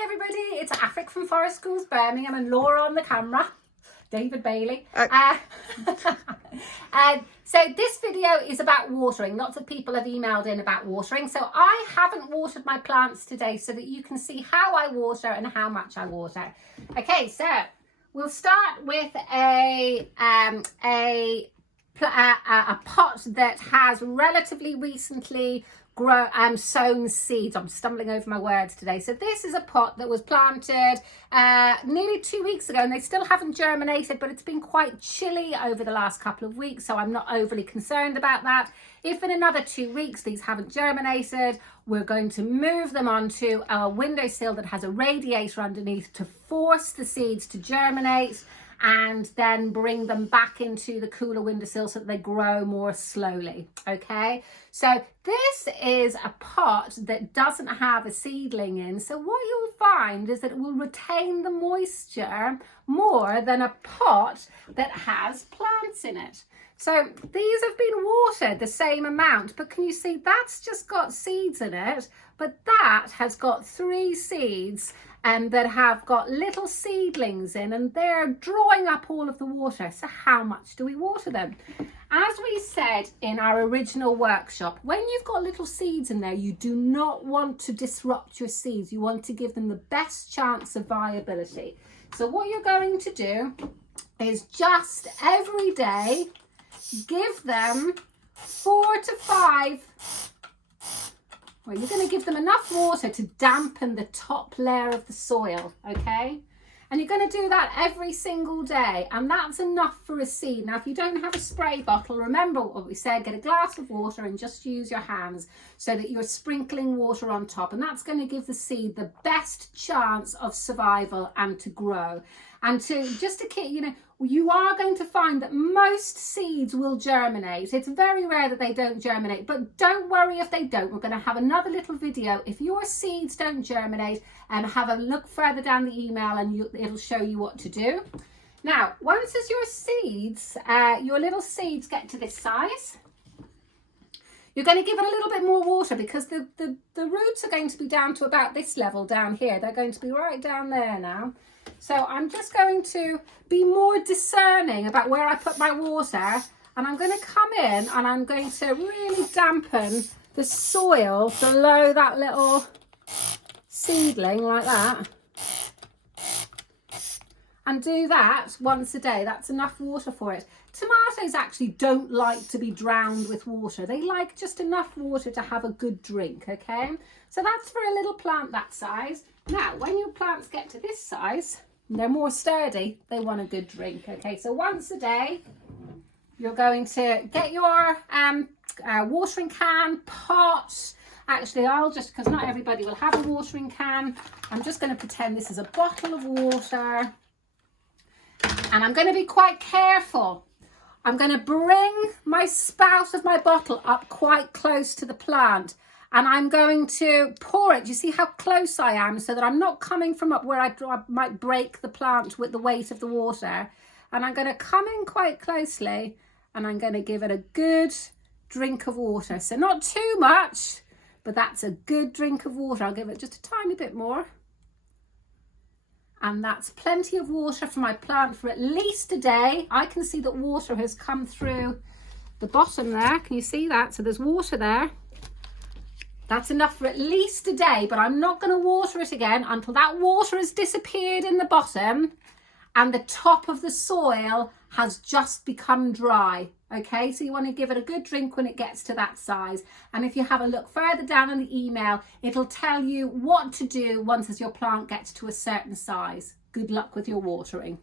Hi everybody, it's Afric from Forest Schools Birmingham and Laura on the camera, David Bailey. So this video is about watering. Lots of people have emailed in about watering. So I haven't watered my plants today so that you can see how I water and how much I water. Okay, so we'll start with a pot that has relatively recently sown seeds. I'm stumbling over my words today. So this is a pot that was planted nearly 2 weeks ago and they still haven't germinated, but it's been quite chilly over the last couple of weeks, so I'm not overly concerned about that. If in another 2 weeks these haven't germinated, we're going to move them onto a windowsill that has a radiator underneath to force the seeds to germinate, and then bring them back into the cooler windowsill so that they grow more slowly. Okay, so this is a pot that doesn't have a seedling in, so what you'll find is that it will retain the moisture more than a pot that has plants in it. So these have been watered the same amount, but can you see that's just got seeds in it, but that has got 3 seeds that have got little seedlings in, and they're drawing up all of the water. So how much do we water them? As we said in our original workshop, when you've got little seeds in there, you do not want to disrupt your seeds. You want to give them the best chance of viability. So what you're going to do is just every day give them 4 to 5. Well, you're going to give them enough water to dampen the top layer of the soil, okay? And you're going to do that every single day, and that's enough for a seed. Now, if you don't have a spray bottle, remember what we said, get a glass of water and just use your hands so that you're sprinkling water on top, and that's going to give the seed the best chance of survival and to grow. And just to keep, you are going to find that most seeds will germinate. It's very rare that they don't germinate, but don't worry if they don't. We're going to have another little video. If your seeds don't germinate, have a look further down the email and it'll show you what to do. Now, once as your seeds, your little seeds get to this size, you're going to give it a little bit more water because the roots are going to be down to about this level down here. They're going to be right down there now. So I'm just going to be more discerning about where I put my water, and I'm going to come in and I'm going to really dampen the soil below that little seedling like that, and do that once a day. That's enough water for it. Tomatoes actually don't like to be drowned with water. They like just enough water to have a good drink, okay? So that's for a little plant that size. Now, when your plants get to this size, they're more sturdy, they want a good drink, okay? So once a day, you're going to get your watering can, pot. Actually, I'll just, because not everybody will have a watering can, I'm just going to pretend this is a bottle of water. And I'm going to be quite careful. I'm going to bring my spout of my bottle up quite close to the plant, and I'm going to pour it. You see how close I am, so that I'm not coming from up where I might break the plant with the weight of the water. And I'm going to come in quite closely and I'm going to give it a good drink of water. So not too much, but that's a good drink of water. I'll give it just a tiny bit more. And that's plenty of water for my plant for at least a day. I can see that water has come through the bottom there. Can you see that? So there's water there. That's enough for at least a day, but I'm not going to water it again until that water has disappeared in the bottom and the top of the soil has just become dry. Okay, so you want to give it a good drink when it gets to that size. And if you have a look further down in the email, it'll tell you what to do once as your plant gets to a certain size. Good luck with your watering.